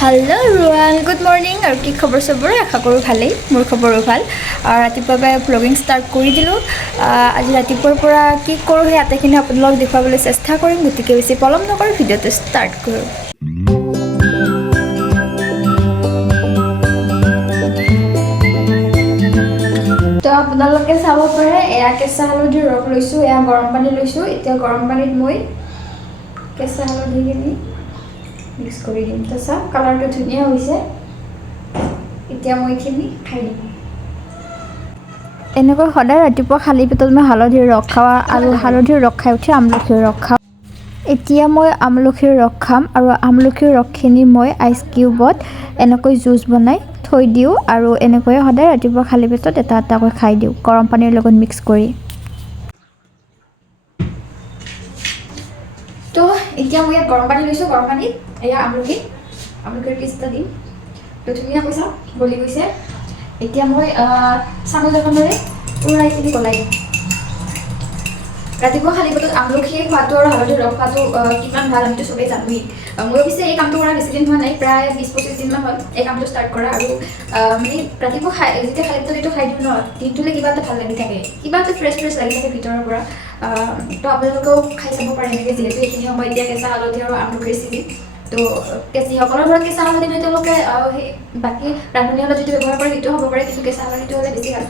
Hello everyone, good morning আৰু কি খবৰ সবৰ আশা কৰোঁ ভালেই মোৰ খবৰো ভাল ৰাতিপুৱা ব্লগিং ষ্টাৰ্ট কৰি দিলোঁ আজি ৰাতিপুৱাৰ পৰা কি কৰোঁ সেই আটাইখিনি আপোনালোকক দেখুৱাবলৈ চেষ্টা কৰিম গতিকে বেছি পলম নকৰি ভিডিঅ'টো ষ্টাৰ্ট কৰোঁ তো আপোনালোকে চাব পাৰে এয়া কেঁচা হালধিৰ ৰস লৈছোঁ এয়া গৰম পানী লৈছোঁ এতিয়া গৰম পানীত মই কেঁচা হালধিখিনি মিক্স কৰি দিম তো চাওক কালাৰটো ধুনীয়া হৈছে এতিয়া মই এইখিনি খাই দিম এনেকৈ সদায় ৰাতিপুৱা খালী পেটত মই হালধিৰ ৰস খাওঁ আৰু হালধিৰ ৰস খাই উঠি আমলখিৰ ৰস খাওঁ এতিয়া মই আমলখিৰ ৰস খাম আৰু আমলখিৰ ৰসখিনি মই আইচ কিউবত এনেকৈ জুচ বনাই থৈ দিওঁ আৰু এনেকৈ সদায় ৰাতিপুৱা খালী পেটত এটা এটাকৈ খাই দিওঁ গৰম পানীৰ লগত মিক্স কৰি তো এতিয়া মই গৰম পানী লৈছোঁ গৰম পানীত এয়া আমলখিৰ পিচটা দিম তো ধুনীয়াকৈ চাওক গলি গৈছে এতিয়া মই চামুচ এখনেৰে পুৰা এইখিনি গলাই দিম ৰাতিপুৱা খালী পেটত আমলখি খোৱাটো আৰু হালধিৰ ৰস খোৱাটো কিমান ভাল আমিতো চবেই জানোৱেই মই পিছে এই কামটো কৰা বেছি দিন হোৱা নাই প্ৰায় 20-25 দিনমান হ'ল এই কামটো ষ্টাৰ্ট কৰা আৰু মানে ৰাতিপুৱা যেতিয়া খালী পেটত এইটো খাই দিওঁ ন দিনটোলৈ কিবা এটা ভাল লাগি থাকে কিবা এটা ফ্ৰেছ লাগি থাকে ভিতৰৰ পৰা তো আপোনালোকেও খাই চাব পাৰে এনেকৈ যিহেতু এইখিনি সময় এতিয়া কেঁচা হালধি আৰু আমলখিৰ চিজন তো যিসকলৰ ঘৰত কেঁচা হালধি নহয় তেওঁলোকে সেই বাকী ৰান্ধনী হালধি যিটো ব্যৱহাৰ কৰে সেইটো হ'ব পাৰে কিন্তু কেঁচা হালধিটো হ'লে বেছি ভাল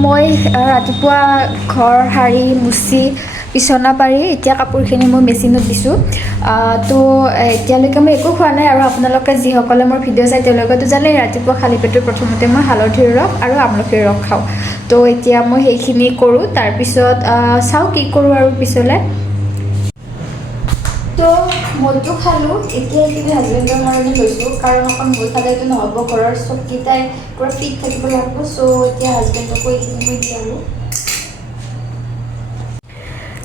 মই ৰাতিপুৱা ঘৰ সাৰি মুচি বিছনা পাৰি এতিয়া কাপোৰখিনি মই মেচিনত দিছোঁ তো এতিয়ালৈকে মই একো খোৱা নাই আৰু আপোনালোকে যিসকলে মোৰ ভিডিঅ' চাই তেওঁলোকেতো জানেই ৰাতিপুৱা খালী পেটত প্ৰথমতে মই হালধিৰ ৰস আৰু আমলখিৰ ৰস খাওঁ তো এতিয়া মই সেইখিনি কৰোঁ তাৰপিছত চাওঁ কি কৰোঁ আৰু পিছলৈ তো মইতো খালোঁ এতিয়া এইখিনি হাজবেণ্ডৰ কাৰণে লৈছোঁ কাৰণ অকণ মই খালেতো নহ'ব ঘৰৰ চবকেইটাই পূৰা ফিট থাকিব লাগিব চ' এতিয়া হাজবেণ্ডকো এইখিনি মই দি আহোঁ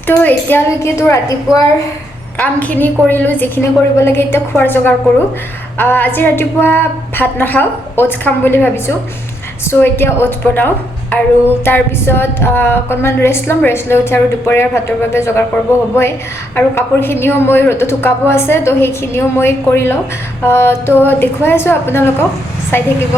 তো এতিয়ালৈকেতো ৰাতিপুৱাৰ কামখিনি কৰিলোঁ যিখিনি কৰিব লাগে এতিয়া খোৱাৰ যোগাৰ কৰোঁ আজি ৰাতিপুৱা ভাত নাখাওঁ অ'টছ খাম বুলি ভাবিছোঁ চ' এতিয়া অ'টছ বনাওঁ আৰু তাৰপিছত অকণমান ৰেষ্ট লৈ উঠি আৰু দুপৰীয়াৰ ভাতৰ বাবে যোগাৰ কৰিব হ'বই আৰু কাপোৰখিনিও মই ৰ'দত শুকাব আছে তো সেইখিনিও মই কৰি লওঁ তো দেখুৱাই আছোঁ আপোনালোকক চাই থাকিব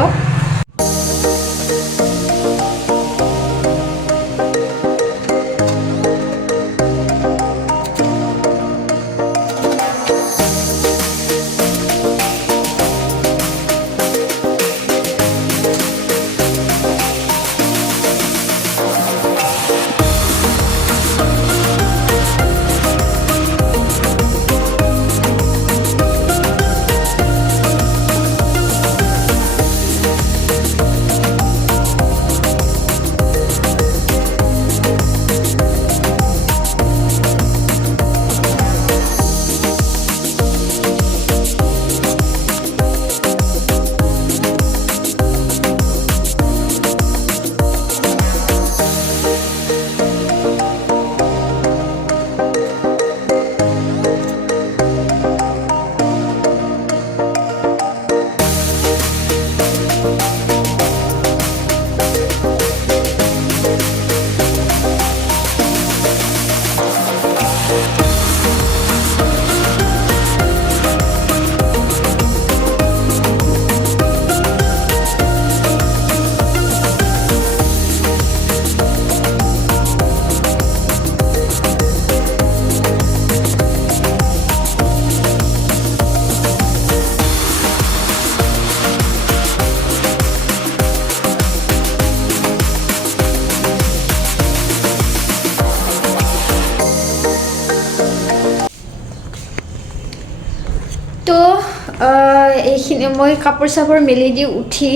মই কাপোৰ চাপোৰ মেলি দি উঠি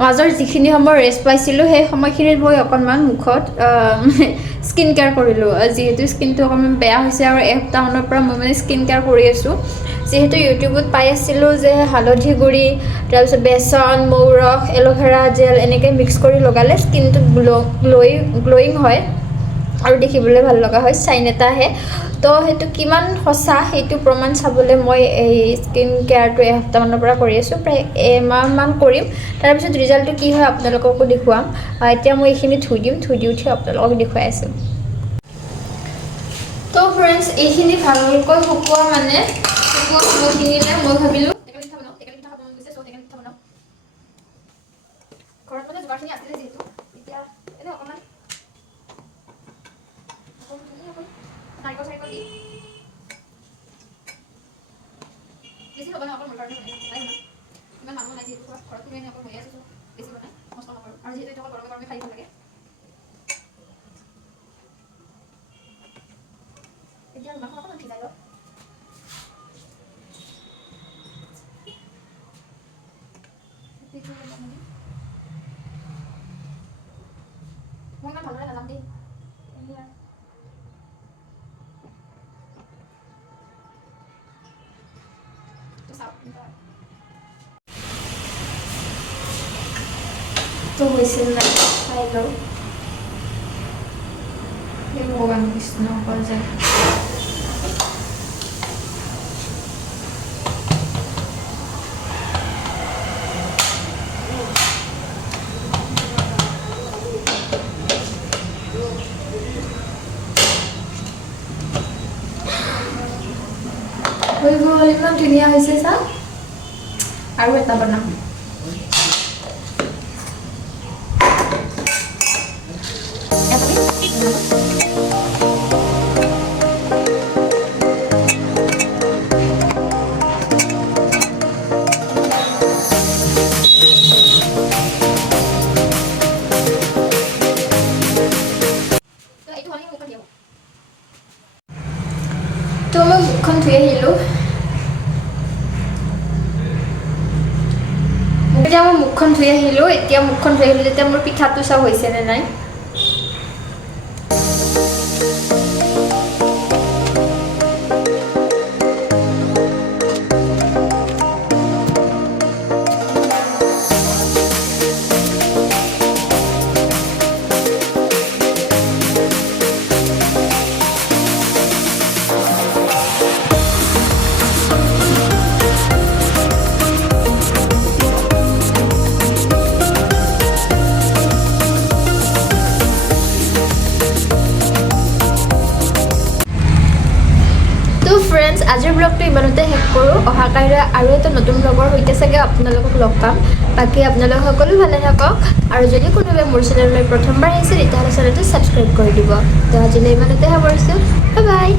মাজৰ যিখিনি সময় ৰেষ্ট পাইছিলোঁ সেই সময়খিনিত মই অকণমান মুখত স্কিন কেয়াৰ কৰিলোঁ যিহেতু স্কিনটো অকণমান বেয়া হৈছে আৰু এসপ্তাহমানৰ পৰা মই মানে স্কিন কেয়াৰ কৰি আছোঁ যিহেতু ইউটিউবত পাই আছিলোঁ যে হালধি গুড়ি তাৰপিছত বেচন মৌ ৰস এল'ভেৰা জেল এনেকৈ মিক্স কৰি লগালে স্কিনটো গ্ল'য়িং হয় আৰু দেখিবলৈ ভাল লগা হয় চাইন এটা আহে তো সেইটো কিমান সঁচা সেইটো প্ৰমাণ চাবলৈ মই এই স্কিন কেয়াৰটো এসপ্তাহমানৰ পৰা কৰি আছোঁ প্ৰায় এমাহমান কৰিম তাৰপিছত ৰিজাল্টটো কি হয় আপোনালোককো দেখুৱাম এতিয়া মই এইখিনি ধুই দিম ধুই দি উঠি আপোনালোকক দেখুৱাই আছোঁ তো ফ্ৰেণ্ডছ এইখিনি ভালকৈ শুকোৱা মানে শুকোৱা সময়খিনিলে মই ভাবিলোঁ ঘৰত মানে যোগাৰখিনি আছিলে যিহেতু এতিয়া এনে অকণমান নাৰিকল চাৰিকল দি বেছি হ'ব ন অকল মোৰ কাৰণে বনাই ইমান মানুহ নাই যিহেতু ঘৰত কোনে অকল বনাই আছোঁ বেছি বনাই মস্ত নকৰোঁ আৰু যিহেতু এইটো অকল গৰমে গৰমে খাই ভাল লাগে এতিয়া মাংস অকণমান ভিজাই লওঁ মই ইমান ভালদৰে নাজানো দেই তো হৈছিল নাই চাই লওঁ সেই ভগৱান কৃষ্ণ অকল যায় হৈ গ'ল ইমান ধুনীয়া হৈছে চা আৰু এটা বনাম তো মই মুখখন ধুই আহিলোঁ এতিয়া মই মুখখন ধুই আহিলোঁ এতিয়া মুখখন ধুই আহিলোঁ এতিয়া মোৰ পিঠাটো চাওঁ হৈছে নে নাই ফ্ৰেণ্ডছ আজিৰ ব্লগটো ইমানতে শেষ কৰোঁ অহাকালিলৈ আৰু এটা নতুন ব্লগৰ সৈতে চাগে আপোনালোকক লগ পাম বাকী আপোনালোক সকলো ভালে থাকক আৰু যদি কোনোবাই মোৰ চেনেললৈ প্ৰথমবাৰ আহিছে তেতিয়াহ'লে চেনেলটো ছাবস্ক্ৰাইব কৰি দিব তো আজিলৈ ইমানতে সামৰিছোঁ বাই বাই